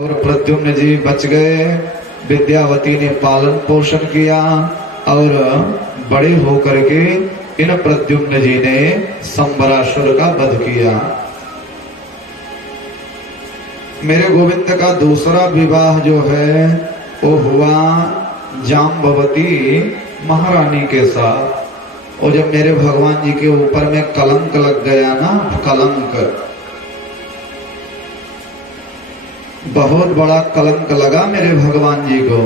और प्रद्युम्न जी बच गए। विद्यावती ने पालन पोषण किया और बड़े होकर के इन प्रद्युम्न जी ने संबरासुर का वध किया। मेरे गोविंद का दूसरा विवाह जो है वो हुआ जाम्बवती महारानी के साथ। और जब मेरे भगवान जी के ऊपर में कलंक लग गया ना, कलंक, बहुत बड़ा कलंक लगा मेरे भगवान जी को।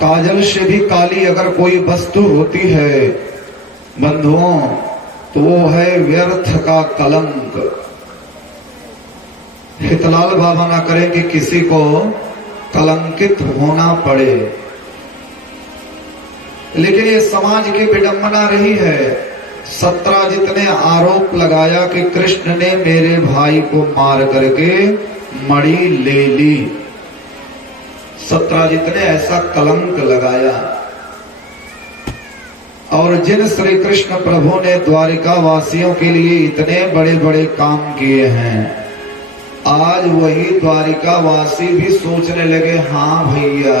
काजल से भी काली अगर कोई वस्तु होती है बंधुओं तो वो है व्यर्थ का कलंक। हितलाल बाबा ना करें कि किसी को कलंकित होना पड़े, लेकिन ये समाज की विडंबना रही है। सत्यजित ने आरोप लगाया कि कृष्ण ने मेरे भाई को मार करके मणि ले ली। सत्यजित ने ऐसा कलंक लगाया। और जिन श्री कृष्ण प्रभु ने द्वारिका वासियों के लिए इतने बड़े बड़े काम किए हैं, आज वही द्वारिका वासी भी सोचने लगे हाँ भैया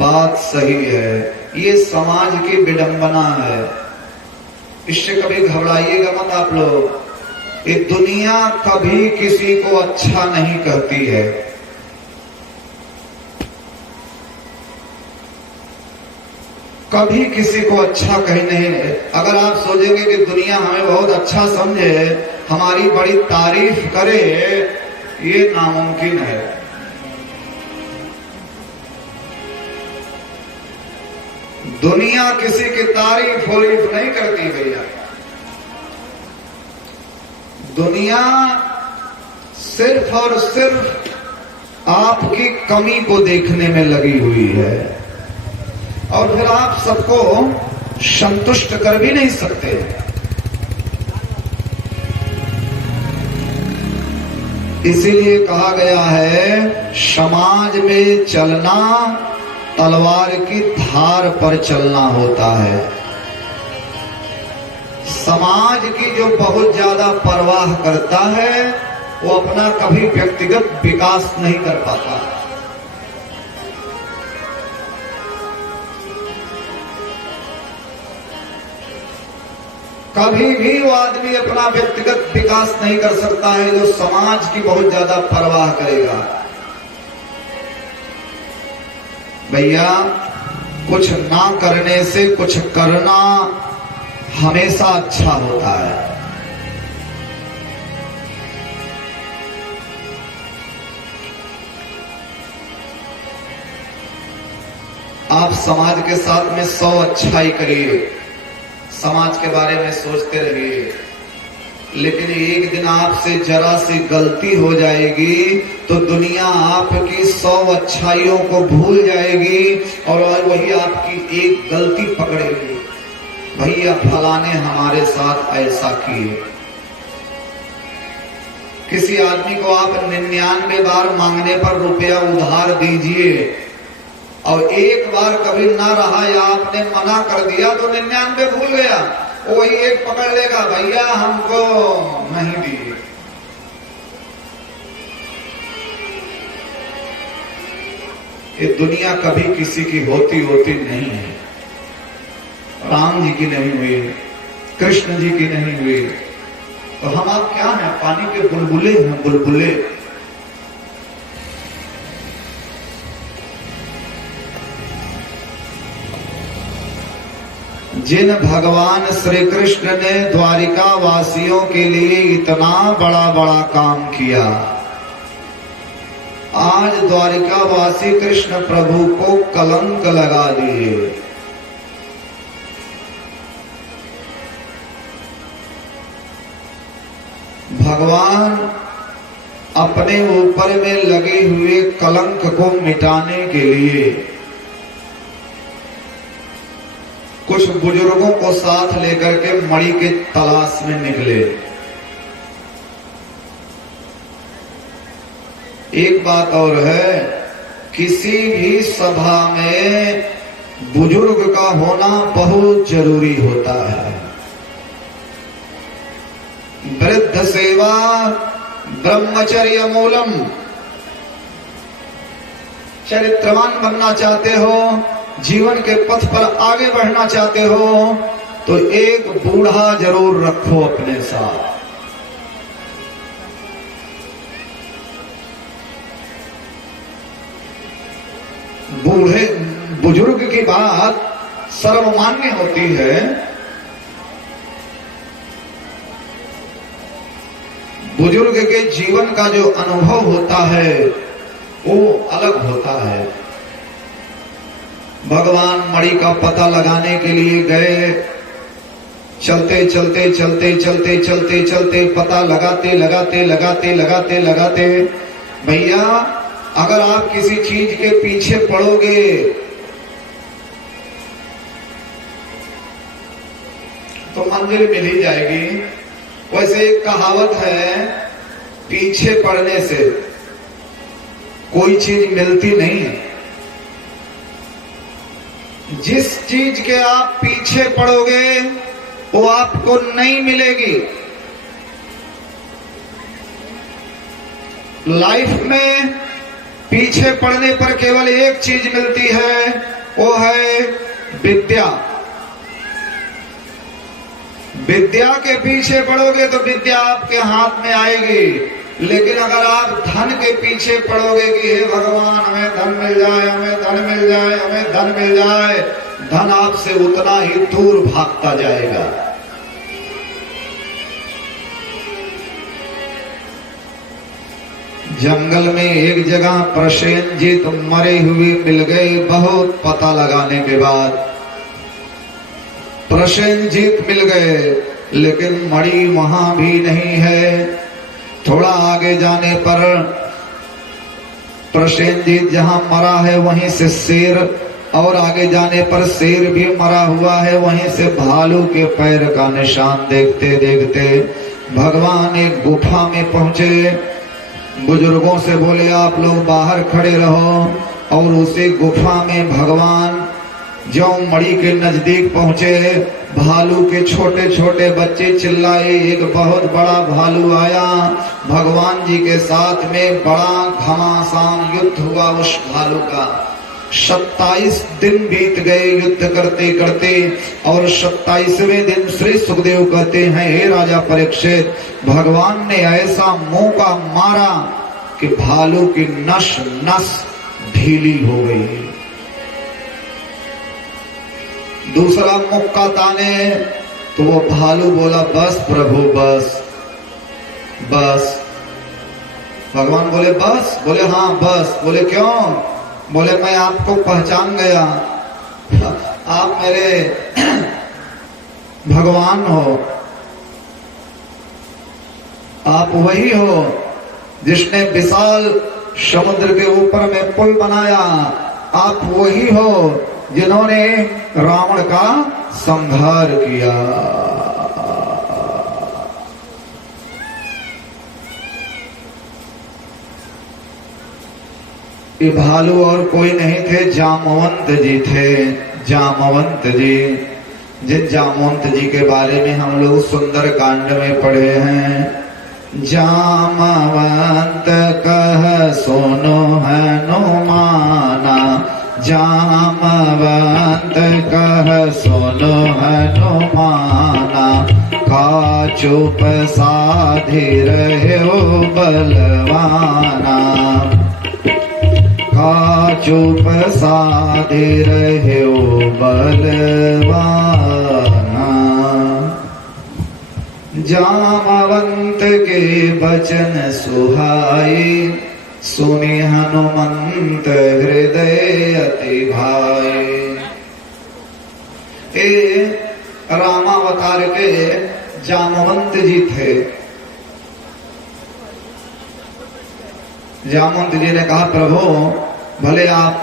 बात सही है। ये समाज की विडंबना है, इससे कभी घबराइएगा मत आप लोग। ये दुनिया कभी किसी को अच्छा नहीं कहती है। कभी किसी को अच्छा कहीं नहीं। अगर आप सोचेंगे कि दुनिया हमें बहुत अच्छा समझे, हमारी बड़ी तारीफ करे, ये नामुमकिन है। दुनिया किसी की तारीफ वरीफ नहीं करती भैया। दुनिया सिर्फ और सिर्फ आपकी कमी को देखने में लगी हुई है, और फिर आप सबको संतुष्ट कर भी नहीं सकते। इसीलिए कहा गया है समाज में चलना तलवार की धार पर चलना होता है। समाज की जो बहुत ज्यादा परवाह करता है वो अपना कभी व्यक्तिगत विकास नहीं कर पाता। कभी भी वो आदमी अपना व्यक्तिगत विकास नहीं कर सकता है जो समाज की बहुत ज्यादा परवाह करेगा। भैया कुछ ना करने से कुछ करना हमेशा अच्छा होता है। आप समाज के साथ में 100 अच्छाई करिए, समाज के बारे में सोचते रहिए, लेकिन एक दिन आपसे जरा सी गलती हो जाएगी तो दुनिया आपकी 100 अच्छाइयों को भूल जाएगी और वही आपकी एक गलती पकड़ेगी। भैया फलाने हमारे साथ ऐसा किए। किसी आदमी को आप 99 बार मांगने पर रुपया उधार दीजिए और एक बार कभी ना रहा या आपने मना कर दिया तो 99 भूल गया, वही एक पकड़ लेगा, भैया हमको नहीं दिए। ये दुनिया कभी किसी की होती नहीं है। राम जी की नहीं हुई, कृष्ण जी की नहीं हुई, तो हम आप क्या हैं? पानी के बुलबुले हैं, बुलबुले। जिन भगवान श्री कृष्ण ने द्वारिका वासियों के लिए इतना बड़ा बड़ा काम किया, आज द्वारिका वासी कृष्ण प्रभु को कलंक लगा दिए। भगवान अपने ऊपर में लगे हुए कलंक को मिटाने के लिए कुछ बुजुर्गों को साथ लेकर के मणि के तलाश में निकले। एक बात और है, किसी भी सभा में बुजुर्ग का होना बहुत जरूरी होता है। वृद्ध सेवा ब्रह्मचर्य मूलम। चरित्रवान बनना चाहते हो, जीवन के पथ पर आगे बढ़ना चाहते हो, तो एक बूढ़ा जरूर रखो अपने साथ। बूढ़े बुजुर्ग की बात सर्वमान्य होती है। बुजुर्ग के जीवन का जो अनुभव होता है वो अलग होता है। भगवान मणि का पता लगाने के लिए गए, चलते चलते चलते चलते चलते चलते पता लगाते लगाते लगाते लगाते लगाते, भैया अगर आप किसी चीज के पीछे पड़ोगे तो मंजिल मिल ही जाएगी। वैसे एक कहावत है, पीछे पड़ने से कोई चीज मिलती नहीं है। जिस चीज के आप पीछे पड़ोगे वो आपको नहीं मिलेगी। लाइफ में पीछे पड़ने पर केवल एक चीज मिलती है, वो है विद्या। विद्या के पीछे पड़ोगे तो विद्या आपके हाथ में आएगी, लेकिन अगर आप धन के पीछे पड़ोगे कि हे भगवान हमें धन मिल जाए, हमें धन मिल जाए, हमें धन मिल जाए, धन आपसे उतना ही दूर भागता जाएगा। जंगल में एक जगह प्रसेनजीत मरे हुए मिल गए। बहुत पता लगाने के बाद प्रसेनजीत मिल गए, लेकिन मणि वहां भी नहीं है। थोड़ा आगे जाने पर प्रसेनजीत जहां मरा है वहीं से शेर, और आगे जाने पर शेर भी मरा हुआ है, वहीं से भालू के पैर का निशान देखते देखते भगवान एक गुफा में पहुंचे। बुजुर्गों से बोले आप लोग बाहर खड़े रहो, और उसी गुफा में भगवान जो मणि के नजदीक पहुंचे, भालू के छोटे छोटे बच्चे चिल्लाए। एक बहुत बड़ा भालू आया, भगवान जी के साथ में बड़ा घमासान युद्ध हुआ उस भालू का। 27 दिन बीत गए युद्ध करते करते, और 27वें दिन श्री सुखदेव कहते हैं, हे राजा परीक्षित, भगवान ने ऐसा मौका मारा कि भालू की नस नस ढीली हो गई। दूसरा मुक्का ताने तो वो भालू बोला बस प्रभु बस बस। भगवान बोले बस? बोले हाँ बस। बोले क्यों? बोले मैं आपको पहचान गया, आप मेरे भगवान हो, आप वही हो जिसने विशाल समुद्र के ऊपर में पुल बनाया, आप वही हो जिन्होंने रावण का संहार किया। ये भालू और कोई नहीं थे, जामवंत जी थे। जामवंत जी, जिन जामवंत जी के बारे में हम लोग सुंदर कांड में पढ़े हैं। जामवंत कह सुनो हनुमाना, जामवंत कह सुनो हनुमाना, का चुप साधि रहो बलवाना, का चुप साधि रहो बलवाना। जामवंत के बचन सुहाए, सुने हनुमंत हृदय अति भाए। ये रामावतार के जामवंत जी थे। जामवंत जी ने कहा प्रभु भले आप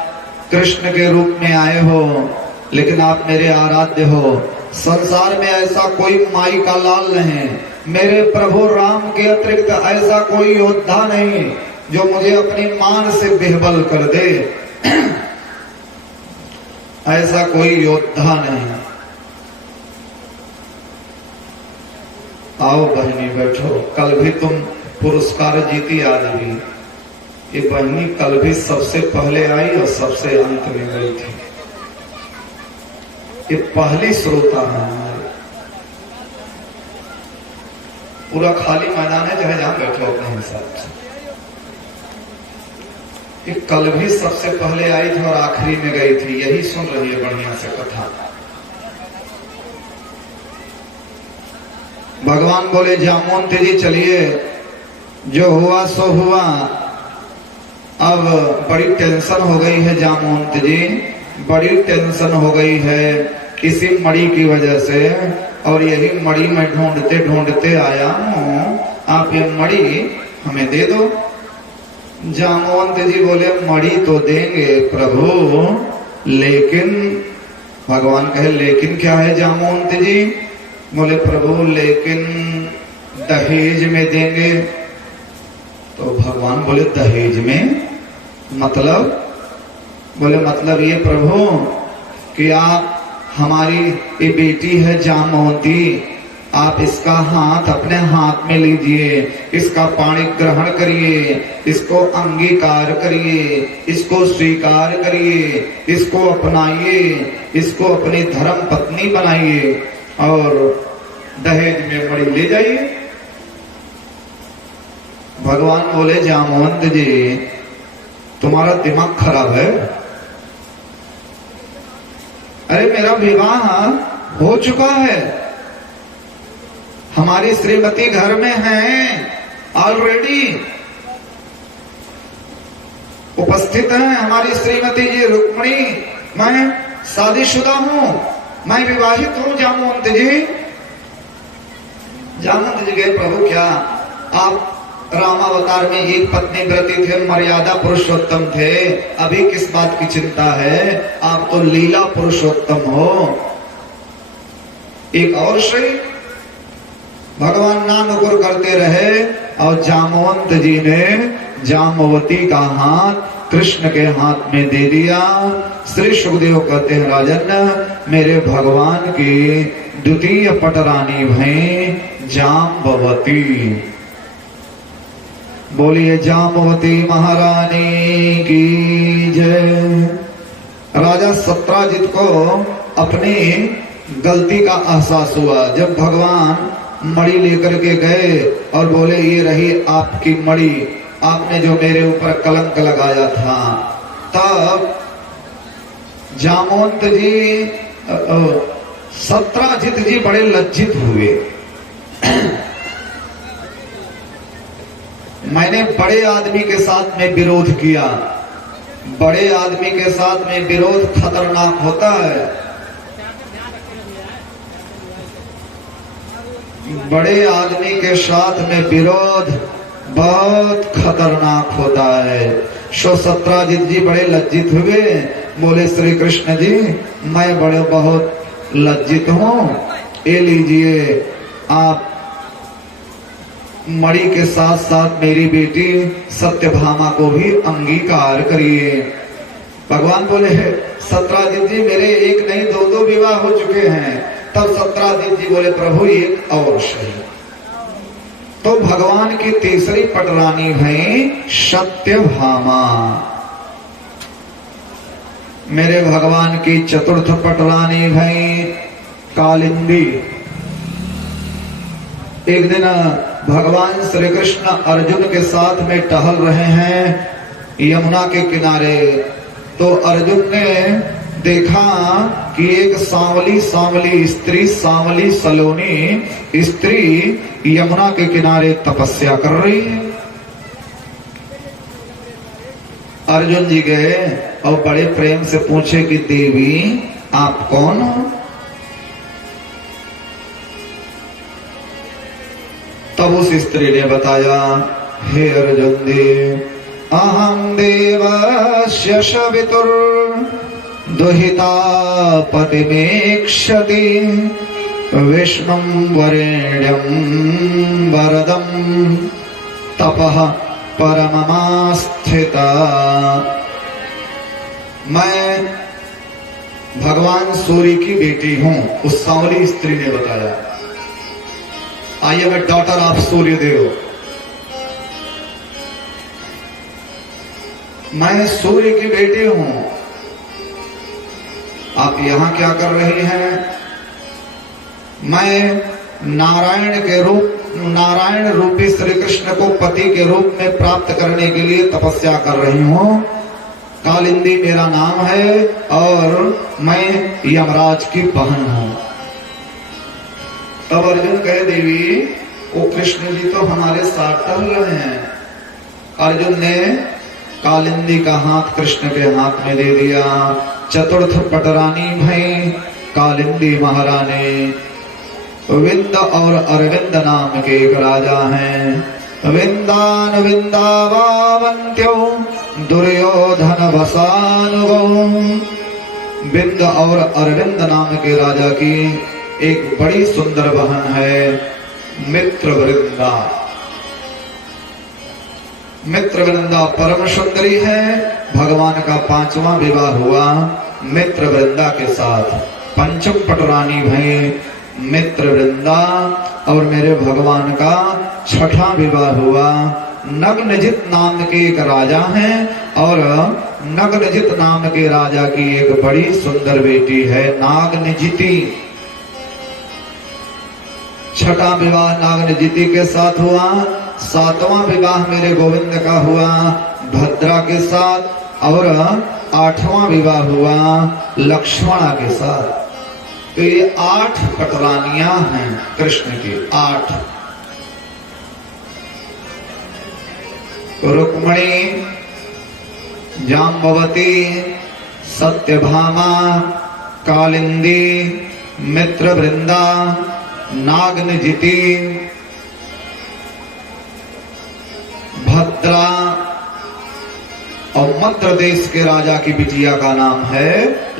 कृष्ण के रूप में आए हो, लेकिन आप मेरे आराध्य हो। संसार में ऐसा कोई माई का लाल नहीं, मेरे प्रभु राम के अतिरिक्त ऐसा कोई योद्धा नहीं जो मुझे अपनी मान से बेहबल कर दे। ऐसा कोई योद्धा नहीं। आओ बहनी बैठो, कल भी तुम पुरस्कार जीती आज भी। ये बहनी कल भी सबसे पहले आई और सबसे अंत में गई थी। ये पहली श्रोता है हमारी। पूरा खाली मैदान है, चाहे जहां बैठो अपने हिसाब से। ये कल भी सबसे पहले आई थी और आखिरी में गई थी। यही सुन रही है बढ़िया से कथा। भगवान बोले जामवंत जी चलिए, जो हुआ सो हुआ। अब बड़ी टेंशन हो गई है जामवंत जी, बड़ी टेंशन हो गई है किसी मणि की वजह से, और यही मणि मैं ढूंढते ढूंढते आया हूं। आप ये मणि हमें दे दो। जामवंत जी बोले मणि तो देंगे प्रभु, लेकिन भगवान कहे लेकिन क्या है जामवंत जी? बोले प्रभु लेकिन दहेज में देंगे। तो भगवान बोले दहेज में मतलब? बोले मतलब ये प्रभु कि आप हमारी ये बेटी है जामवंती, आप इसका हाथ अपने हाथ में लीजिए, इसका पाणी ग्रहण करिए, इसको अंगीकार करिए, इसको स्वीकार करिए, इसको अपनाइए, इसको अपनी धर्म पत्नी बनाइए और दहेज में मणि ले जाइए। भगवान बोले जामवंत जी तुम्हारा दिमाग खराब है। अरे मेरा विवाह हो चुका है, हमारी श्रीमती घर में है, ऑलरेडी उपस्थित है हमारी श्रीमती जी रुक्मिणी। मैं शादीशुदा हूं, मैं विवाहित हूं जामवंत जी। जामवंत जी गए प्रभु क्या आप रामावतार में एक पत्नी व्रती थे, मर्यादा पुरुषोत्तम थे, अभी किस बात की चिंता है? आप तो लीला पुरुषोत्तम हो। एक और श्री भगवान नानुकुर करते रहे और जामवंत जी ने जामवती का हाथ कृष्ण के हाथ में दे दिया। श्री सुखदेव कहते हैं राजन मेरे भगवान की द्वितीय पटरानी भई जाम्बवती। बोलिए जाम्बवती महारानी की जय। राजा सत्राजित को अपनी गलती का एहसास हुआ जब भगवान मणि लेकर के गए और बोले ये रही आपकी मणि, आपने जो मेरे ऊपर कलंक लगाया था। तब जामवंत जी सत्राजित जी बड़े लज्जित हुए। मैंने बड़े आदमी के साथ में विरोध किया, बड़े आदमी के साथ में विरोध खतरनाक होता है। बड़े आदमी के साथ में विरोध बहुत खतरनाक होता है। सो सत्राजित जी बड़े लज्जित हुए, बोले श्री कृष्ण जी मैं बड़े बहुत लज्जित हूं, ये लीजिए आप मणि के साथ साथ मेरी बेटी सत्यभामा को भी अंगीकार करिए। भगवान बोले सत्राजित जी मेरे एक नहीं दो दो विवाह हो चुके हैं। तब सत्राजित जी बोले प्रभु एक और सही। तो भगवान की तीसरी पटरानी है सत्यभामा। मेरे भगवान की चतुर्थ पटरानी है कालिंदी। एक दिन भगवान श्री कृष्ण अर्जुन के साथ में टहल रहे हैं यमुना के किनारे। तो अर्जुन ने देखा कि एक सांवली सांवली स्त्री, सांवली सलोनी स्त्री यमुना के किनारे तपस्या कर रही है। अर्जुन जी गए और बड़े प्रेम से पूछे कि देवी आप कौन हो? तब उस स्त्री ने बताया हे अर्जुन देव अहम देवस्य सवितुर दुहिता पतिमेक्षति विष्णुं वरेण्यं वरदं तपः परममास्थिता। मैं भगवान सूर्य की बेटी हूं, उस सांवली स्त्री ने बताया। I am a daughter of Suryadev. मैं सूर्य की बेटी हूं, आप यहां क्या कर रही हैं? मैं नारायण रूपी श्री कृष्ण को पति के रूप में प्राप्त करने के लिए तपस्या कर रही हूं। कालिंदी मेरा नाम है और मैं यमराज की बहन हूं। तब अर्जुन कहे, देवी वो कृष्ण जी तो हमारे साथ टहल रहे हैं। अर्जुन ने कालिंदी का हाथ कृष्ण के हाथ में दे दिया। चतुर्थ पटरानी भई कालिंदी महारानी। विंद और अरविंद नाम के एक राजा हैं। विंदान विंदावावंत्यो दुर्योधन वसानुगो। विंद और अरविंद नाम के राजा की एक बड़ी सुंदर बहन है मित्रवृंदा। मित्रवृंदा परम सुंदरी है। भगवान का 5वां विवाह हुआ मित्रवृंदा के साथ। पंचम पटरानी भई मित्रवृंदा और मेरे भगवान का 6ठा विवाह हुआ। नग्नजित नाम के एक राजा हैं और नग्नजित नाम के राजा की एक बड़ी सुंदर बेटी है नागनजिति। 6ठा विवाह नागनजिति के साथ हुआ। 7वां विवाह मेरे गोविंद का हुआ भद्रा के साथ और 8वां विवाह हुआ लक्ष्मणा के साथ। तो ये 8 पटरानियां हैं कृष्ण की। 8 रुक्मणी, जाम्बवती, सत्यभामा, कालिंदी, मित्रवृंदा, नागनजिति, भद्रा और मध्य देश के राजा की बिटिया का नाम है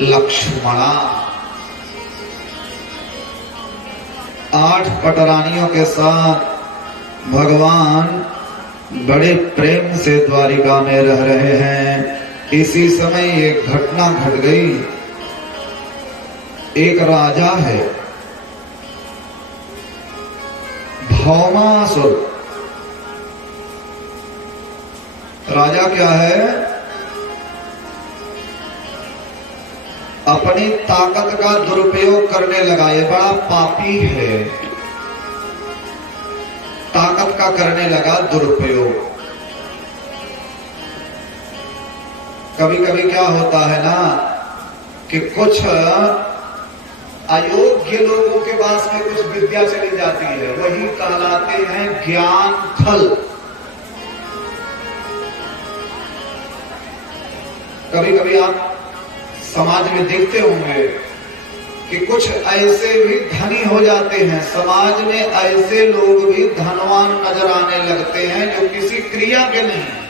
लक्ष्मणा। 8 पटरानियों के साथ भगवान बड़े प्रेम से द्वारिका में रह रहे हैं। इसी समय एक घटना घट गई। एक राजा है भौमासुर। राजा क्या है? अपनी ताकत का दुरुपयोग करने लगा। ये बड़ा पापी है। ताकत का करने लगा दुरुपयोग। कभी कभी क्या होता है ना कि कुछ अयोग्य लोगों के पास में कुछ विद्या चली जाती है, वही कहलाते हैं ज्ञान फल। कभी कभी आप समाज में देखते होंगे कि कुछ ऐसे भी धनी हो जाते हैं, समाज में ऐसे लोग भी धनवान नजर आने लगते हैं जो किसी क्रिया के नहीं हैं।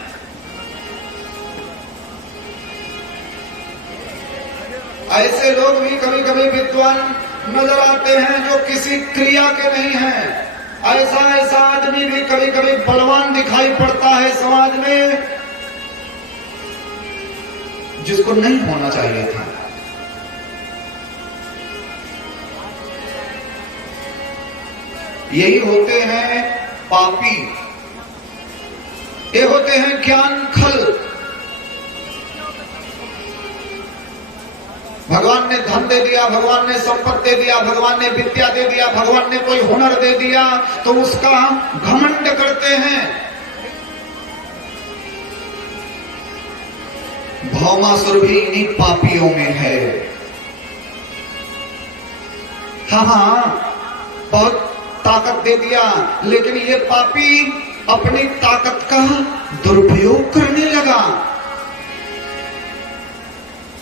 ऐसे लोग भी कभी कभी विद्वान नजर आते हैं जो किसी क्रिया के नहीं हैं। ऐसा आदमी भी कभी कभी बलवान दिखाई पड़ता है समाज में, जिसको नहीं होना चाहिए था। यही होते हैं पापी, ये होते हैं ज्ञान खल। भगवान ने धन दे दिया, भगवान ने संपत्ति दे दिया, भगवान ने विद्या दे दिया, भगवान ने कोई हुनर दे दिया तो उसका घमंड करते हैं। भौमासुर भी इन्हीं पापियों में है। हाँ, बहुत ताकत दे दिया, लेकिन ये पापी अपनी ताकत का दुरुपयोग करने लगा।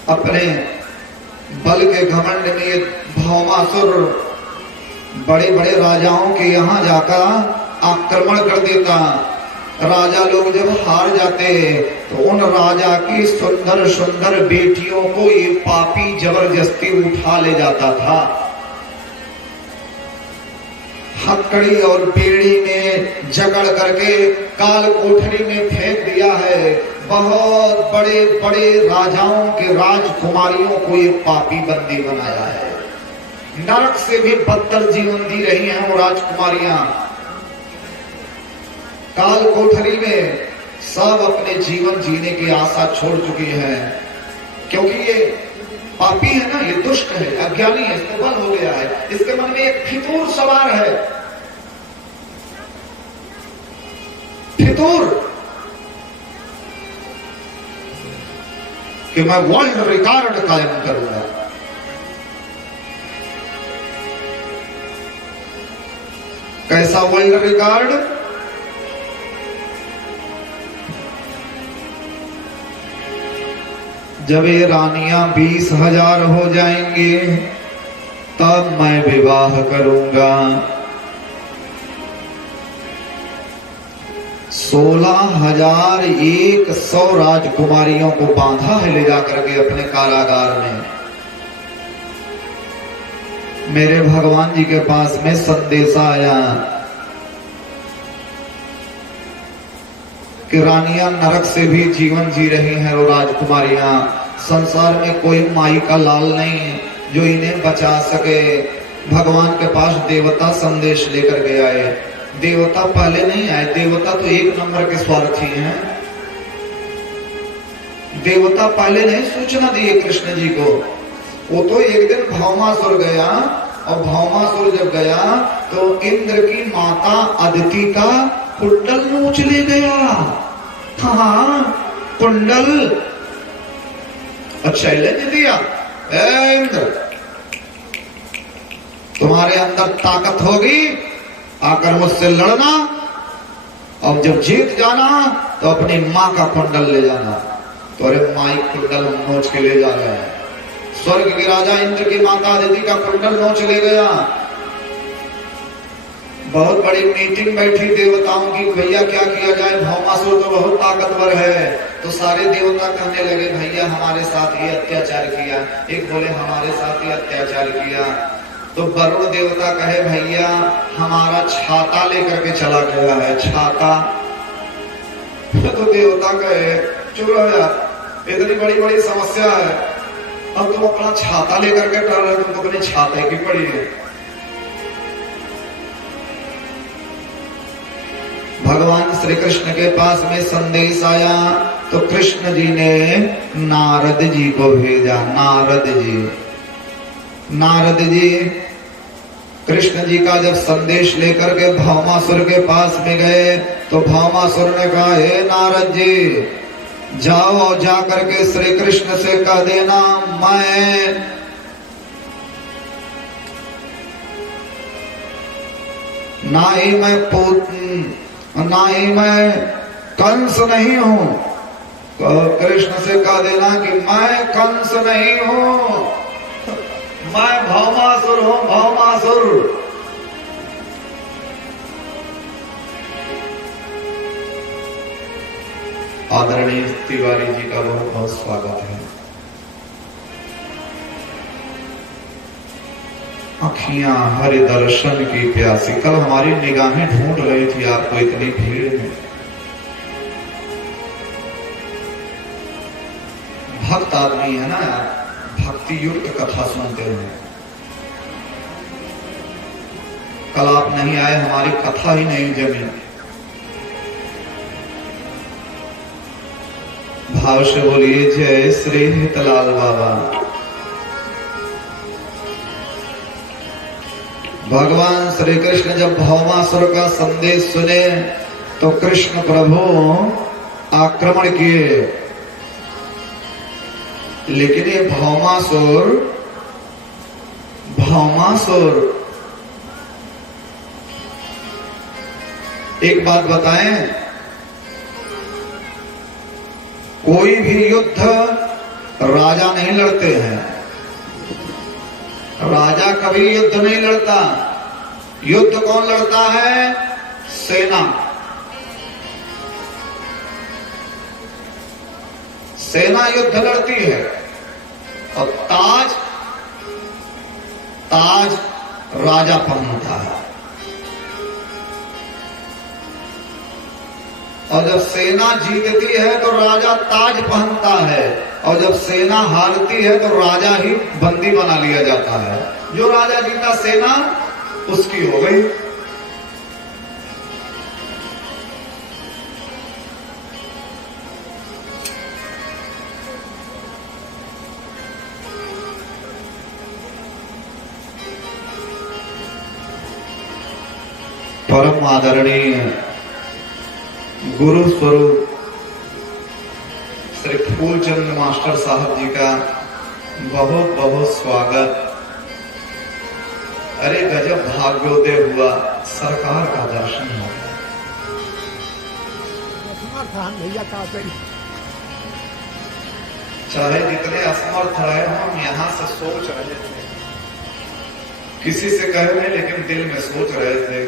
अपने बल के घमंड में ये भौमासुर बड़े बड़े राजाओं के यहां जाकर आक्रमण कर देता। राजा लोग जब हार जाते तो उन राजा की सुंदर सुंदर बेटियों को ये पापी जबरदस्ती उठा ले जाता था। हथकड़ी और बेड़ी में जकड़ करके काल कोठरी में फेंक दिया है। बहुत बड़े बड़े राजाओं के राजकुमारियों को ये पापी बंदी बनाया है। नरक से भी बदतर जीवन जी रही हैं वो राजकुमारियां। काल कोठरी में सब अपने जीवन जीने की आशा छोड़ चुकी है, क्योंकि ये पापी है ना, ये दुष्ट है, अज्ञानी है, इसको बल हो गया है, इसके मन में एक फितूर सवार है। फितूर कि मैं वर्ल्ड रिकॉर्ड कायम करूंगा। कैसा वर्ल्ड रिकॉर्ड? जब ये रानियां 20,000 हो जाएंगी तब मैं विवाह करूंगा। 16,100 राजकुमारियों को बांधा है ले जाकर के अपने कारागार में। मेरे भगवान जी के पास में संदेशा आया कि रानियां नरक से भी जीवन जी रही हैं और राजकुमारियां, संसार में कोई माई का लाल नहीं जो इन्हें बचा सके। भगवान के पास देवता संदेश लेकर के आए। देवता पहले नहीं आए, देवता तो एक नंबर के स्वार्थी हैं। देवता पहले नहीं सूचना दिए कृष्ण जी को। वो तो एक दिन भौमासुर गया, और भौमासुर जब गया तो इंद्र की माता अदिति का कुंडल नोच ले गया। हाँ, कुंडल और चैलेंज दिया, इंद्र तुम्हारे अंदर ताकत होगी, आकर मुझसे लड़ना, और जब जीत जाना तो अपनी माँ का कुंडल ले जाना। तो अरे माई कुंडल नोच के ले जा रहे हैं। स्वर्ग के राजा इंद्र की माता अदिति का कुंडल नोच ले गया। बहुत बड़ी मीटिंग बैठी देवताओं की, भैया क्या किया जाए, भौमासुर तो बहुत ताकतवर है। तो सारे देवता कहने लगे भैया हमारे साथ ये अत्याचार किया, एक बोले हमारे साथ ये अत्याचार किया। तो वरुण देवता कहे भैया हमारा छाता लेकर के चला गया है, छाता। तो देवता कहे चुप रहो यार, इतनी बड़ी बड़ी समस्या है, अब तुम अपना छाता लेकर के टहल रहे, तुमको अपने छाते की पड़ी है। भगवान श्री कृष्ण के पास में संदेश आया तो कृष्ण जी ने नारद जी को भेजा। नारद जी कृष्ण जी का जब संदेश लेकर के भौमासुर के पास में गए तो भौमासुर ने कहा हे नारद जी, जाओ और जाकर के श्री कृष्ण से कह देना ना ही मैं कंस नहीं हूं। कृष्ण से कह देना कि मैं कंस नहीं हूं, मैं भौमासुर हूं, भौमासुर। आदरणीय तिवारी जी का बहुत बहुत स्वागत है। अखियां हरि दर्शन की प्यासी, कल हमारी निगाहें ढूंढ रही थी आपको इतनी भीड़ में। भक्त आदमी है ना, भक्ति युक्त कथा सुनते हैं। कल आप नहीं आए, हमारी कथा ही नहीं जमी। भाव से बोलिए जय श्री हितलाल बाबा। भगवान श्री कृष्ण जब भौमासुर का संदेश सुने तो कृष्ण प्रभु आक्रमण किए, लेकिन ये भौमासुर एक बात बताएं, कोई भी युद्ध राजा नहीं लड़ते हैं। राजा कभी युद्ध नहीं लड़ता। युद्ध कौन लड़ता है? सेना। सेना युद्ध लड़ती है। और ताज राजा पहनता है। और जब सेना जीतती है तो राजा ताज पहनता है, और जब सेना हारती है तो राजा ही बंदी बना लिया जाता है। जो राजा जीता सेना उसकी हो गई। परम आदरणीय गुरु स्वरूप श्री फूलचंद मास्टर साहब जी का बहुत बहुत स्वागत। अरे गजब भाग्योदय हुआ, सरकार का दर्शन हो गया। चाहे जितने असमर्थ रहे हम यहाँ से सोच रहे थे, किसी से कहे नहीं लेकिन दिल में सोच रहे थे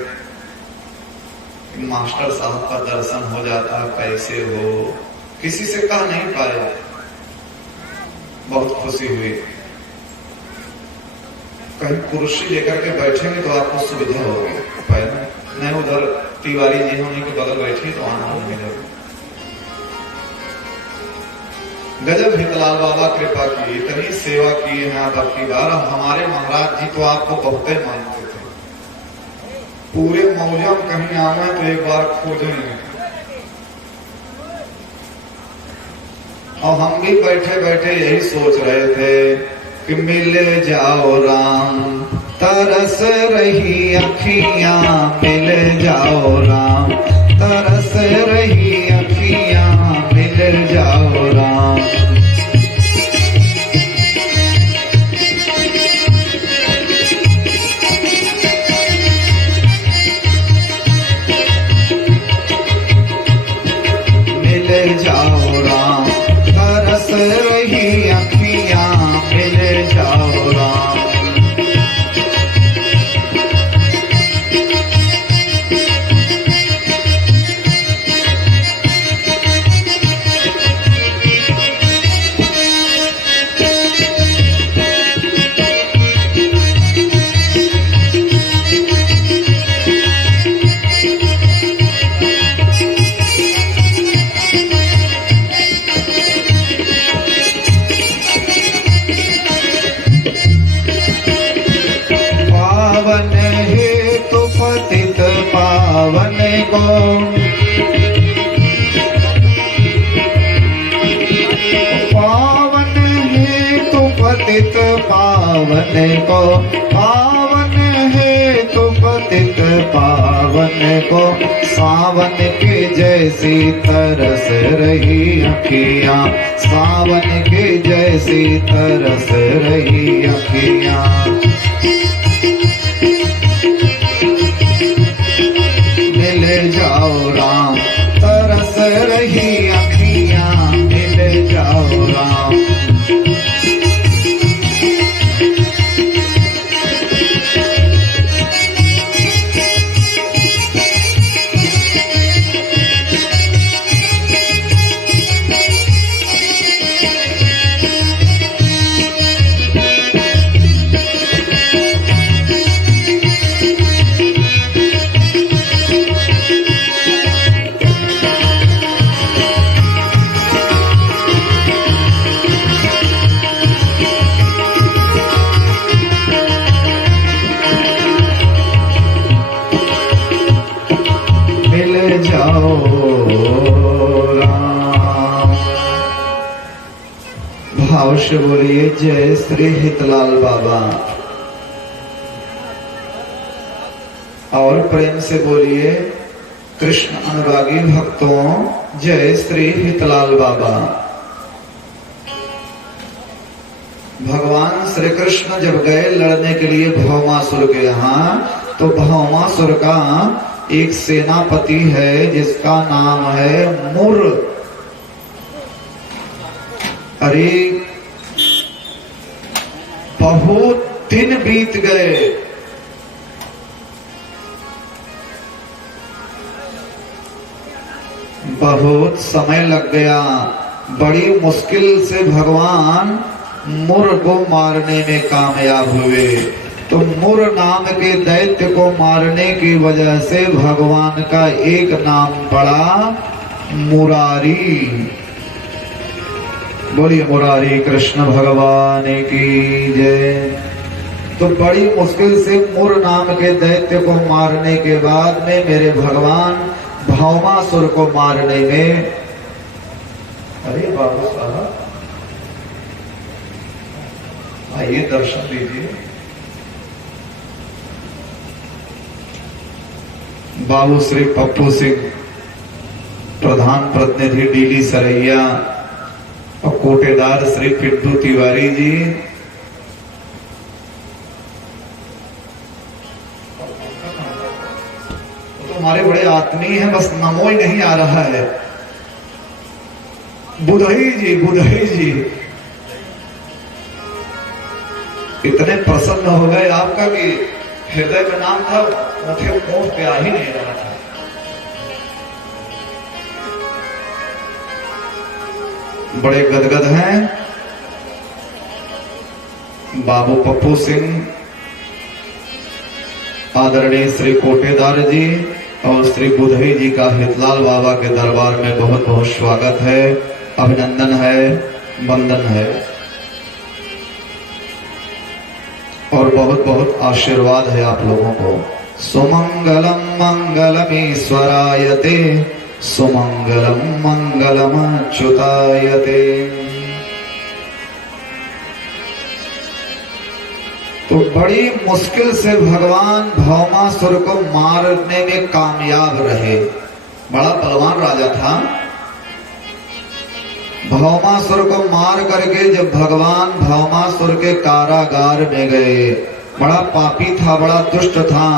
कि मास्टर साहब का दर्शन हो जाता कैसे हो, किसी से कह नहीं पाए। बहुत खुशी हुई। कहीं कुर्सी लेकर के बैठेंगे तो आपको सुविधा होगी, नहीं उधर तिवारी जी होने के बगल बैठे तो आनंद मिलेगा। गजब हितलाल बाबा कृपा की, इतनी सेवा की है आप आपकी बार। हमारे महाराज जी तो आपको बहुत ही मानते थे। पूरे मौजा में कहीं आवे तो एक बार खोजेंगे। और हम भी बैठे बैठे यही सोच रहे थे कि मिल जाओ राम, तरस रही अखियां, मिल जाओ राम, तरस रही अखियां, मिल जाओ राम। मिल जाओ राम, तरस रही अखियां, मिल जाओ राम। पावन को पावन है तू पतित पावन को, पावन है तू पतित पावन को। सावन के जैसी तरस रही अखियां, सावन के जैसी तरस रही अखियां। मिल जाओ राम, तरस रही अखियां, मिल जाओ राम। जाओ राम। भाव से बोलिए जय श्री हितलाल बाबा, और प्रेम से बोलिए कृष्ण अनुरागी भक्तों जय श्री हितलाल बाबा। भगवान श्री कृष्ण जब गए लड़ने के लिए भौमासुर के यहाँ, तो भौमासुर का एक सेनापति है जिसका नाम है मुर। अरे बहुत दिन बीत गए, बहुत समय लग गया। बड़ी मुश्किल से भगवान मुर को मारने में कामयाब हुए। तो मुर नाम के दैत्य को मारने की वजह से भगवान का एक नाम पड़ा मुरारी। बोलिए मुरारी कृष्ण भगवान की जय। तो बड़ी मुश्किल से मुर नाम के दैत्य को मारने के बाद में मेरे भगवान भौमासुर को मारने में, अरे बाबू साहब आइए दर्शन दीजिए। बाबू श्री पप्पू सिंह प्रधान प्रतिनिधि डीली सरैया और कोटेदार श्री पिंटू तिवारी जी, तो हमारे बड़े आत्मीय हैं, बस नमो ही नहीं आ रहा है। बुधई जी इतने प्रसन्न हो गए आपका कि हृदय में नाम था, मुझे मुंह पे आ ही नहीं रहा था। बड़े गदगद हैं बाबू पप्पू सिंह, आदरणीय श्री कोटेदार जी और श्री बुधई जी का हितलाल बाबा के दरबार में बहुत बहुत स्वागत है, अभिनंदन है, वंदन है और बहुत बहुत आशीर्वाद है आप लोगों को। सुमंगलम मंगलमीश्वरायते, सुमंगलम मंगलमच्युतायते। तो बड़ी मुश्किल से भगवान भौमासुर को मारने में कामयाब रहे। बड़ा बलवान राजा था। भौमासुर को मार करके जब भगवान भौमासुर के कारागार में गए, बड़ा पापी था, बड़ा दुष्ट था।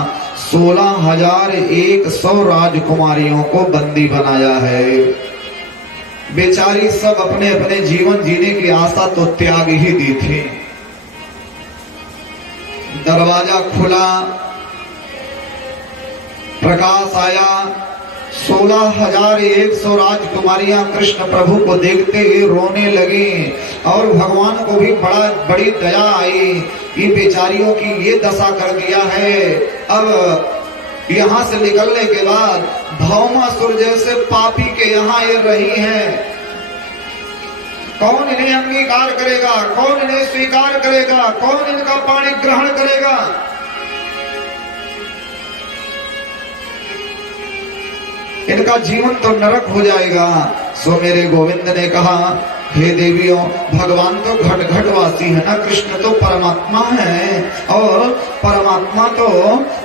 16,100 राजकुमारियों को बंदी बनाया है। बेचारी सब अपने अपने जीवन जीने की आशा तो त्याग ही दी थी। दरवाजा खुला, प्रकाश आया, 16,100 राजकुमारियां कृष्ण प्रभु को देखते ही रोने लगी और भगवान को भी बड़ी दया आई। ये बेचारियों की ये दशा कर दिया है। अब यहाँ से निकलने के बाद भौमासुर जैसे पापी के यहाँ ये रही हैं, कौन इन्हें अंगीकार करेगा, कौन इन्हें स्वीकार करेगा, कौन इनका पाणी ग्रहण करेगा। इनका जीवन तो नरक हो जाएगा। सो मेरे गोविंद ने कहा, हे देवियों, भगवान तो घट घटवासी है ना, कृष्ण तो परमात्मा है और परमात्मा तो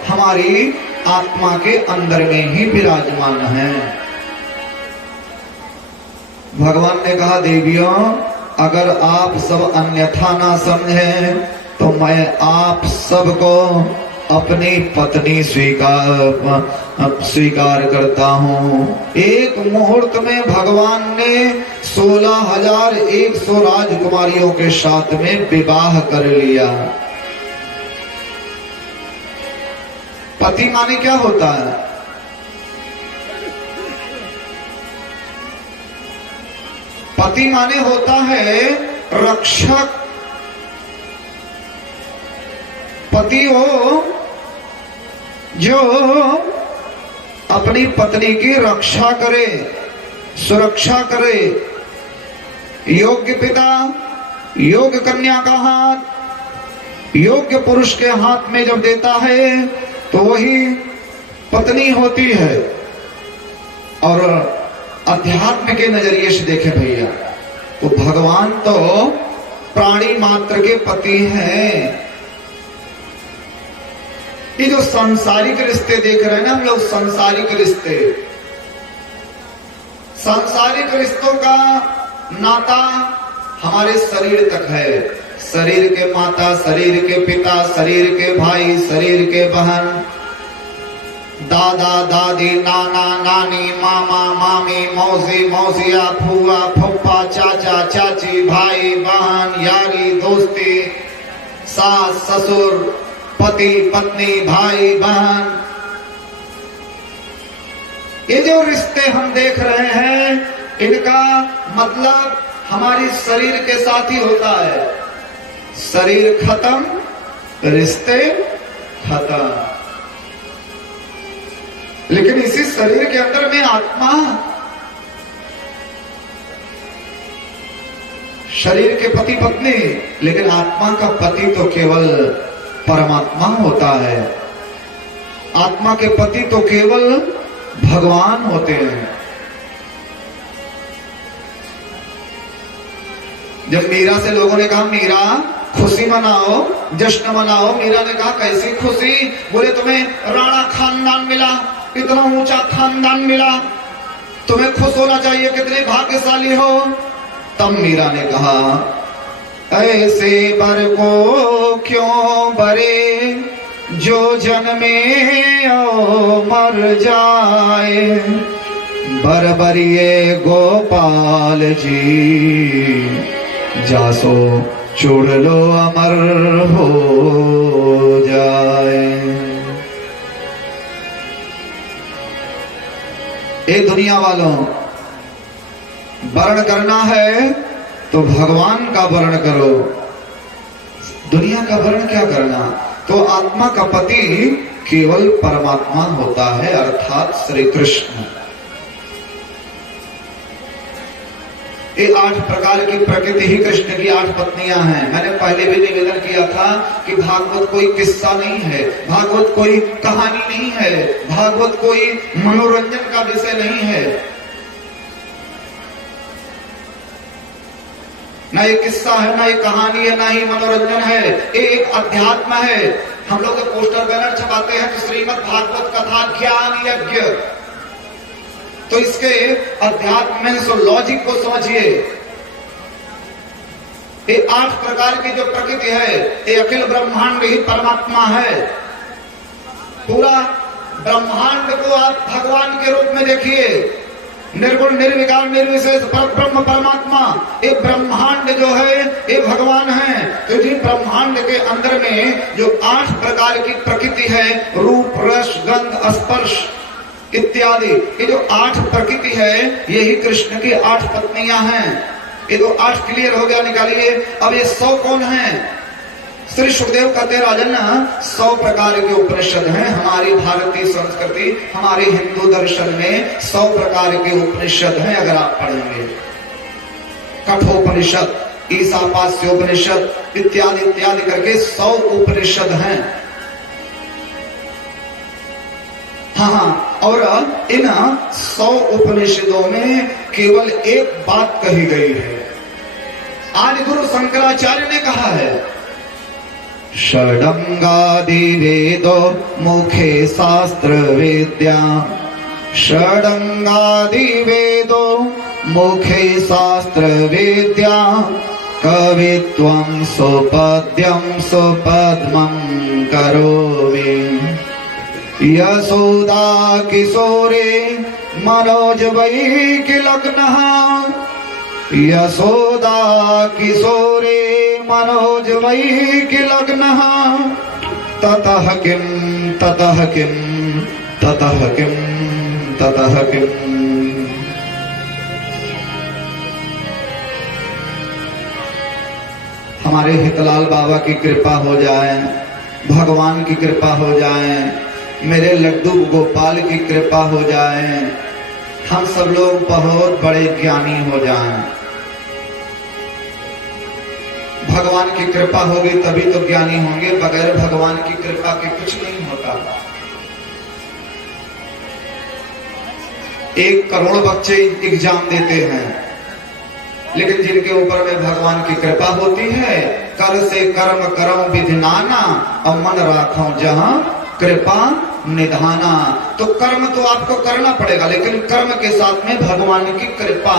हमारी आत्मा के अंदर में ही विराजमान है। भगवान ने कहा, देवियों, अगर आप सब अन्यथा ना समझें तो मैं आप सबको अपनी पत्नी स्वीकार करता हूँ। एक मुहूर्त में भगवान ने 16,100 राजकुमारियों के साथ में विवाह कर लिया। पति माने क्या होता है? पति माने होता है रक्षक। पति वो जो अपनी पत्नी की रक्षा करे, सुरक्षा करे। योग्य पिता योग्य कन्या का हाथ योग्य पुरुष के हाथ में जब देता है तो वही पत्नी होती है। और अध्यात्म के नजरिए से देखें भैया, तो भगवान तो प्राणी मात्र के पति हैं। ये जो सांसारिक रिश्ते देख रहे हैं ना हम लोग, सांसारिक रिश्ते, सांसारिक रिश्तों का नाता हमारे शरीर तक है। शरीर के माता, शरीर के पिता, शरीर के भाई, शरीर के बहन, दादा दादी, नाना नानी, मामा मामी, मौसी मौसिया, फूआ फूफा, चाचा चाची, भाई बहन, यारी दोस्ती, सास ससुर, पति पत्नी, भाई बहन, ये जो रिश्ते हम देख रहे हैं, इनका मतलब हमारी शरीर के साथ ही होता है। शरीर खत्म, रिश्ते खत्म। लेकिन इसी शरीर के अंदर में आत्मा, शरीर के पति पत्नी, लेकिन आत्मा का पति तो केवल परमात्मा होता है। आत्मा के पति तो केवल भगवान होते हैं। जब मीरा से लोगों ने कहा, मीरा खुशी मनाओ, जश्न मनाओ, मीरा ने कहा कैसी खुशी? बोले तुम्हें राणा खानदान मिला, इतना ऊंचा खानदान मिला, तुम्हें खुश होना चाहिए, कितने भाग्यशाली हो। तब मीरा ने कहा, ऐसे बर को क्यों बरे, जो जन्मे और मर जाए, बरबरिए गोपाल जी, जासो चूड़ लो अमर हो जाए। ए दुनिया वालों, वर्ण करना है तो भगवान का वर्ण करो, दुनिया का वर्ण क्या करना। तो आत्मा का पति केवल परमात्मा होता है, अर्थात श्री कृष्ण। ये 8 प्रकार की प्रकृति ही कृष्ण की 8 पत्नियां हैं। मैंने पहले भी निवेदन किया था कि भागवत कोई किस्सा नहीं है, भागवत कोई कहानी नहीं है, भागवत कोई मनोरंजन का विषय नहीं है, ना ये किस्सा है, ना ये कहानी है, ना ही मनोरंजन है। ये एक अध्यात्म है। हम लोग पोस्टर बैनर छपाते हैं तो श्रीमद् भागवत कथा ज्ञान यज्ञ, तो इसके अध्यात्म में सो लॉजिक को समझिए। ये 8 प्रकार की जो प्रकृति है, ये अखिल ब्रह्मांड ही परमात्मा है। पूरा ब्रह्मांड को आप भगवान के रूप में देखिए, निर्गुण निर्विकार निर्विशेष परब्रह्म परमात्मा। ये ब्रह्मांड जो है ये भगवान है। तो जी ब्रह्मांड के अंदर में जो 8 प्रकार की प्रकृति है, रूप रस गंध स्पर्श इत्यादि, ये जो 8 प्रकृति है यही कृष्ण की 8 पत्नियां हैं। ये तो 8 क्लियर हो गया, निकालिए। अब ये 100 कौन है? श्री सुखदेव कहते राजन 100 प्रकार के उपनिषद हैं। हमारी भारतीय संस्कृति, हमारे हिंदू दर्शन में 100 प्रकार के उपनिषद हैं। अगर आप पढ़ेंगे कठोपनिषद, ईशावास्योपनिषद इत्यादि इत्यादि करके 100 उपनिषद हैं। हाँ, और इन 100 उपनिषदों में केवल एक बात कही गई है। आज गुरु शंकराचार्य ने कहा है, षडंगादि वेदो मुखे शास्त्र विद्या, षडंगादि वेदो मुखे शास्त्र विद्या, कवित्वं सुपद्यं सुपद्मं करोमि, यशोदा किशोरे मनोज वैकिलग्नः, यशोदा किशोरे मनोज वैकिलग्नः, ततः किं ततः किं ततः किं ततः किं। हमारे हितलाल बाबा की कृपा हो जाए, भगवान की कृपा हो जाए, मेरे लड्डू गोपाल की कृपा हो जाए, हम सब लोग बहुत बड़े ज्ञानी हो जाएं। भगवान की कृपा होगी तभी तो ज्ञानी होंगे, बगैर भगवान की कृपा के कुछ नहीं होता। 1 करोड़ बच्चे एग्जाम देते हैं, लेकिन जिनके ऊपर में भगवान की कृपा होती है, कर से कर्म करम विधि नाना, और मन राखो जहां कृपा निधाना। तो कर्म तो आपको करना पड़ेगा, लेकिन कर्म के साथ में भगवान की कृपा।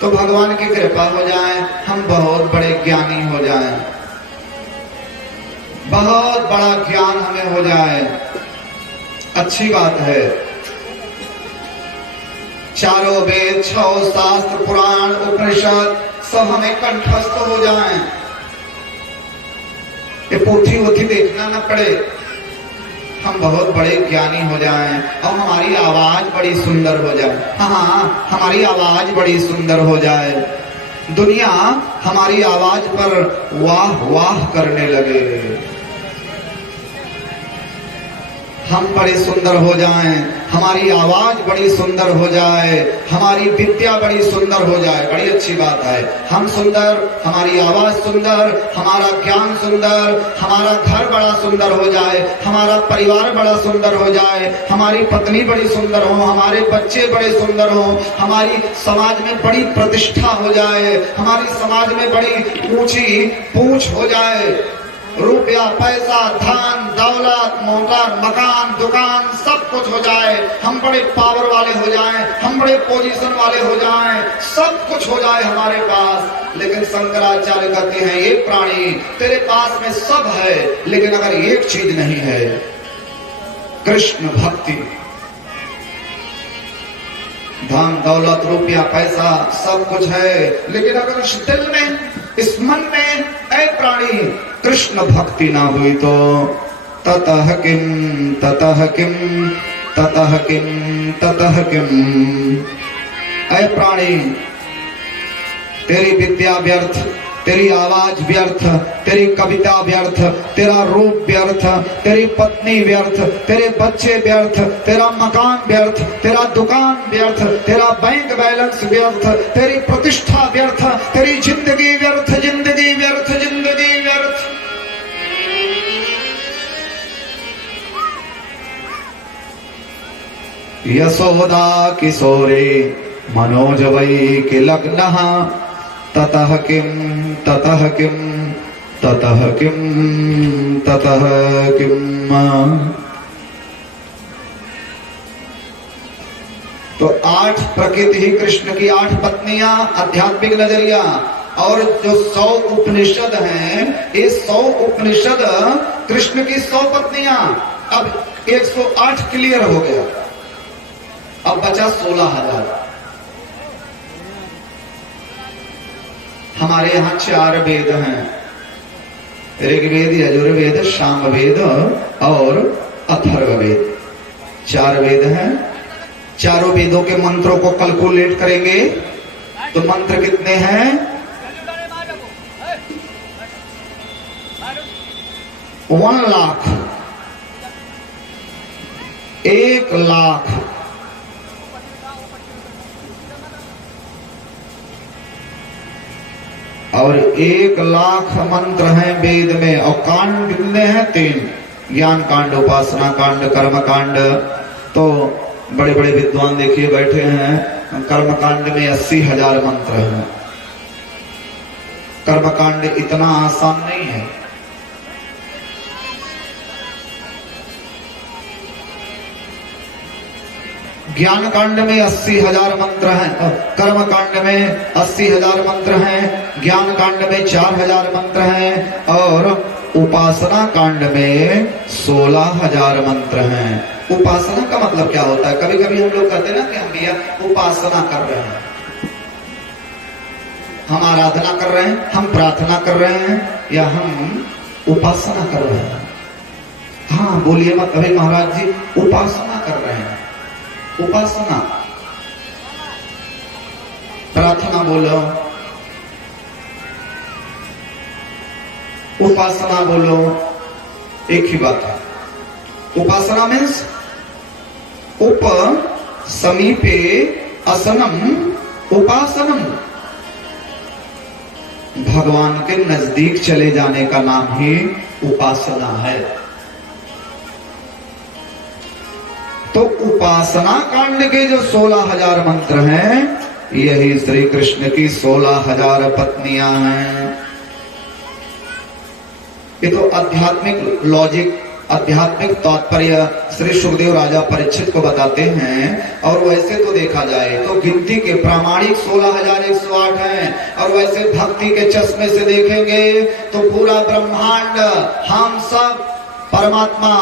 तो भगवान की कृपा हो जाए, हम बहुत बड़े ज्ञानी हो जाएं, बहुत बड़ा ज्ञान हमें हो जाए, अच्छी बात है। चारों वेद, 6 शास्त्र, पुराण, उपनिषद सब हमें कंठस्थ हो जाएं, ये पोथी वोथी देखना न पड़े, हम बहुत बड़े ज्ञानी हो जाएं और हमारी आवाज बड़ी सुंदर हो जाए। हाँ, हमारी आवाज बड़ी सुंदर हो जाए, दुनिया हमारी आवाज पर वाह वाह करने लगे, हम बड़े सुंदर हो जाएं, हमारी आवाज बड़ी सुंदर हो जाए, हमारी विद्या बड़ी सुंदर हो जाए, बड़ी अच्छी बात है। हम सुंदर, हमारी आवाज सुंदर, हमारा ज्ञान सुंदर, हमारा घर बड़ा सुंदर हो जाए, हमारा परिवार बड़ा सुंदर हो जाए, हमारी पत्नी बड़ी सुंदर हो, हमारे बच्चे बड़े सुंदर हो, हमारी समाज में बड़ी प्रतिष्ठा हो जाए, हमारी समाज में बड़ी ऊंची पूंछ हो जाए, रुपया पैसा धन दौलत मोटर मकान दुकान सब कुछ हो जाए, हम बड़े पावर वाले हो जाएं, हम बड़े पोजीशन वाले हो जाएं, सब कुछ हो जाए हमारे पास, लेकिन शंकराचार्य कहते हैं ये प्राणी तेरे पास में सब है, लेकिन अगर एक चीज नहीं है, कृष्ण भक्ति। धन दौलत रुपया पैसा सब कुछ है, लेकिन अगर इस दिल में इस मन में ऐ प्राणी कृष्ण भक्ति ना हुई तो ततः किम ततः किम ततः किम ततः किम। ऐ प्राणी तेरी विद्या व्यर्थ, तेरी आवाज व्यर्थ, तेरी कविता व्यर्थ, तेरा रूप व्यर्थ, तेरी पत्नी व्यर्थ, तेरे बच्चे व्यर्थ, तेरा मकान व्यर्थ, तेरा दुकान व्यर्थ, तेरा बैंक बैलेंस व्यर्थ, तेरी प्रतिष्ठा व्यर्थ, तेरी जिंदगी व्यर्थ, जिंदगी व्यर्थ, जिंदगी व्यर्थ। यशोदा किशोरे मनोज वै किलग्नः ततः किम ततः किम ततः किम ततः किम। तो 8 प्रकृति ही कृष्ण की 8 पत्नियां, आध्यात्मिक नजरिया, और जो 100 उपनिषद हैं, ये 100 उपनिषद कृष्ण की 100 पत्नियां। अब 108 क्लियर हो गया, अब बचा 16,000। हमारे यहाँ 4 वेद हैं, ऋग्वेद यजुर्वेद सामवेद और अथर्ववेद, 4 वेद हैं। चारों वेदों के मंत्रों को कैलकुलेट करेंगे तो मंत्र कितने हैं? 1 लाख, 1 लाख। और 1 लाख मंत्र हैं वेद में, और कांड कितने हैं? 3, ज्ञान कांड, उपासना कांड, कर्म कांड। तो बड़े बड़े विद्वान देखिए बैठे हैं, कर्म कांड में 80,000 मंत्र हैं। कर्म कांड इतना आसान नहीं है। ज्ञान कांड में 80,000 मंत्र हैं, कर्म कांड में 80,000 मंत्र हैं, ज्ञान कांड में 4,000 मंत्र हैं, और उपासना कांड में 16,000 मंत्र हैं। उपासना का मतलब क्या होता है? कभी कभी हम लोग कहते हैं ना कि हम भैया उपासना कर रहे हैं, हम आराधना कर रहे हैं, हम प्रार्थना कर रहे हैं, या हम उपासना कर रहे हैं? हाँ बोलिए मत, अभी महाराज जी उपासना कर रहे हैं। उपासना, प्रार्थना बोलो, उपासना बोलो, एक ही बात है। उपासना मीन्स उप समीपे असनम उपासनम, भगवान के नजदीक चले जाने का नाम ही उपासना है। तो उपासना कांड के जो 16,000 मंत्र हैं, यही श्री कृष्ण की 16,000 पत्नियां हैं। ये तो आध्यात्मिक लॉजिक, आध्यात्मिक तात्पर्य श्री सुखदेव राजा परीक्षित को बताते हैं। और वैसे तो देखा जाए तो गिनती के प्रामाणिक 16,108 हैं, और वैसे भक्ति के चश्मे से देखेंगे तो पूरा ब्रह्मांड, हम सब परमात्मा,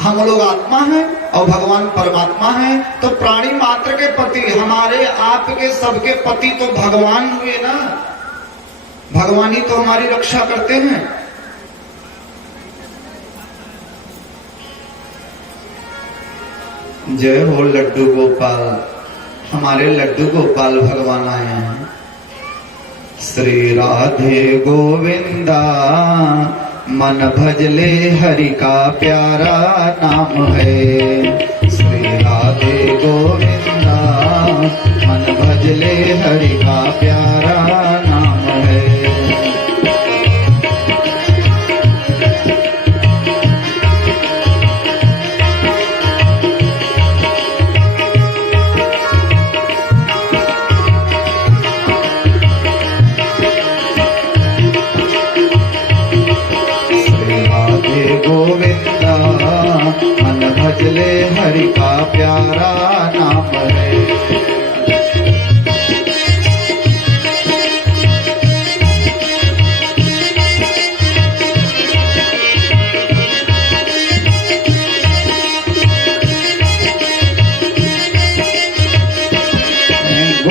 हम लोग आत्मा हैं और भगवान परमात्मा हैं। तो प्राणी मात्र के पति, हमारे आपके सबके पति तो भगवान हुए ना, भगवान ही तो हमारी रक्षा करते हैं। जय हो लड्डू गोपाल, हमारे लड्डू गोपाल भगवान आए हैं। श्री राधे गोविंदा मन भजले हरि का प्यारा नाम है। श्री राधे गोविंदा मन भजले हरि का प्यारा नाम है।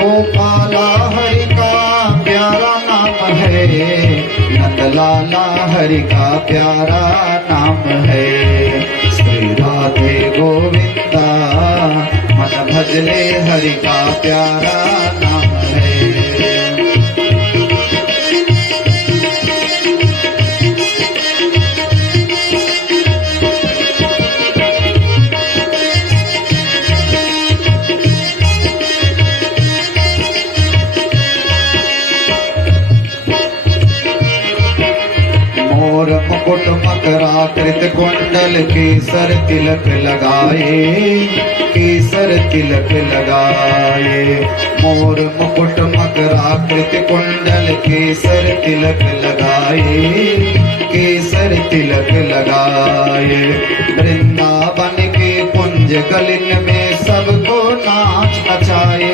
गोपाला हरि का प्यारा नाम है, नंदलाला हरि का प्यारा नाम है। श्री राधे गोविंदा मन भजले हरि का प्यारा नाम है। मोर मुकुट मकराकृत कुंडल केसर तिलक लगाए, केसर तिलक लगाए। मोर मुकुट मकराकृत कुंडल केसर तिलक लगाए, केसर तिलक लगाए। वृंदावन के कुंज कलिन में सबको नाच नचाए,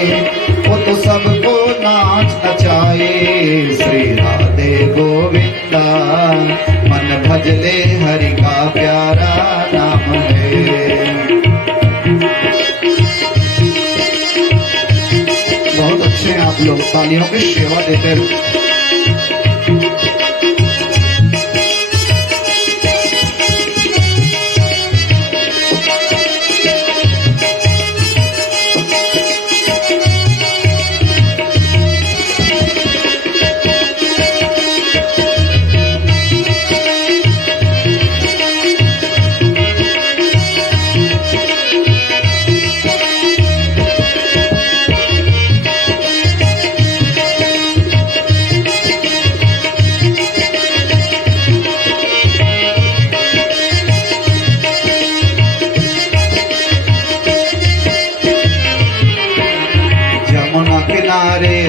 वो तो सबको नाच नचाए। श्री राधे गोविंदा मन भजले हरि का प्यारा नाम है। बहुत अच्छे हैं आप लोग, तालियों की सेवा देते रहो।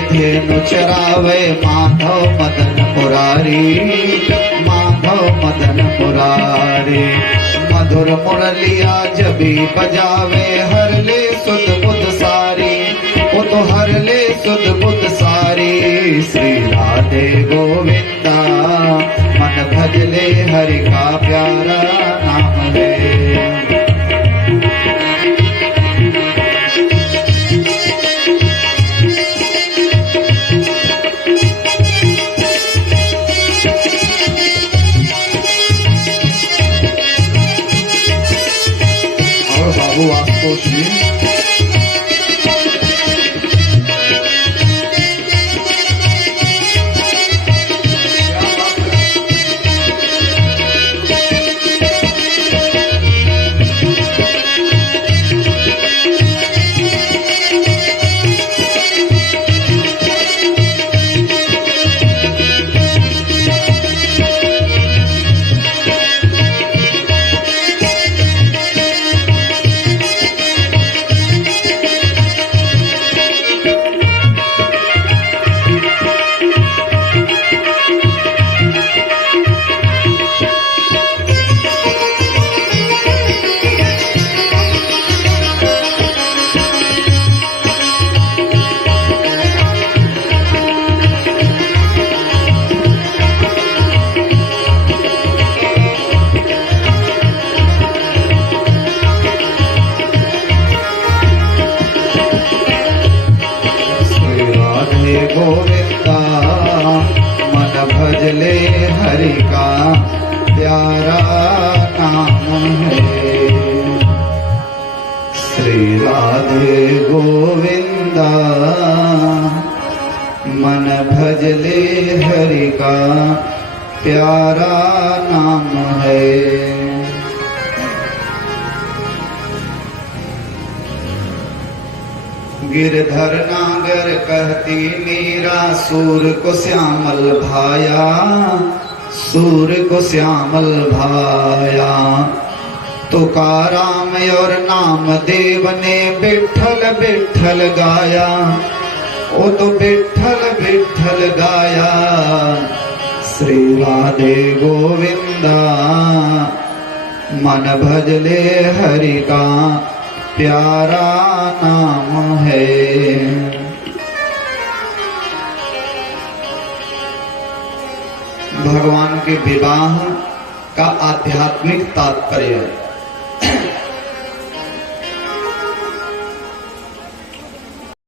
धेनु चरावे माधव मदन मुरारी, माधव मदन मुरारी। मधुर मुरलिया जबी बजावे हर ले सुध बुध सारी, वो तो हर ले सुध बुध सारी। श्री राधे गोविंदा मन भजले हरि का प्यारा नाम है। बाबू आपको श्री गोविंदा मन भजले हरि का प्यारा नाम है। श्री राधे गोविंदा मन भजले हरि का प्यारा नाम है। गिरधर नागर कहती मीरा सूर को श्यामल भाया, सूर को श्यामल भाया। तुकाराम और नामदेव ने विठ्ठल विठ्ठल गाया, वो तो विठ्ठल विठ्ठल गाया। श्री राधे गोविंदा मन भजले हरि का प्यारा नाम है। भगवान के विवाह का आध्यात्मिक तात्पर्य है।